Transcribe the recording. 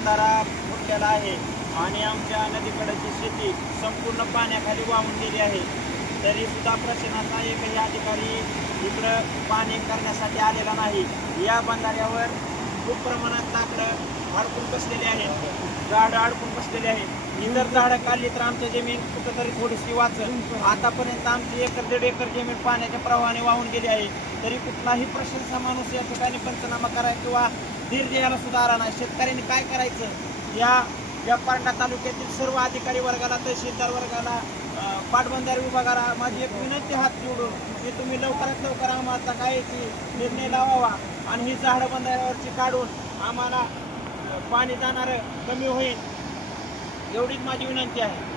बंधारा फुटलेला आहे आणि आमच्या नदीकडची शेती संपूर्ण पाण्याखाली वाहून गेली आहे। तरी सुद्धा प्रशासनाचा एकही अधिकारी इकडं पाणी करण्यासाठी आलेला नाही। या बंधाऱ्यावर खूप प्रमाणात लाकडं अडकून बसलेले आहेत, झाडं अडकून बसलेले आहेत। ही जर झाडं काढली तर आमची जमीन कुठंतरी थोडीशी वाचेल। आतापर्यंत आमची 1-1.5 एकर जमीन पाण्याच्या प्रवाहाने वाहून गेली आहे, तरी कुठलाही प्रशासनाचा माणूस या ठिकाणी पंचनामा करायला किंवा धीर द्यायला सुद्धा आला नाही। शेतकऱ्यांनी काय करायचं? या पारंडा तालुक्यातील सर्व अधिकारी वर्गाला, तहसीलदार वर्गाला, पाटबंधारे विभागाला माझी एक विनंती हात जोडून की तुम्ही लवकरात लवकर आम्हाला काय निर्णय लावावा आणि ही झाडं बंधाऱ्यावरची काढून आम्हाला पाणी जाणारं कमी होईल, एवढीच माझी विनंती आहे।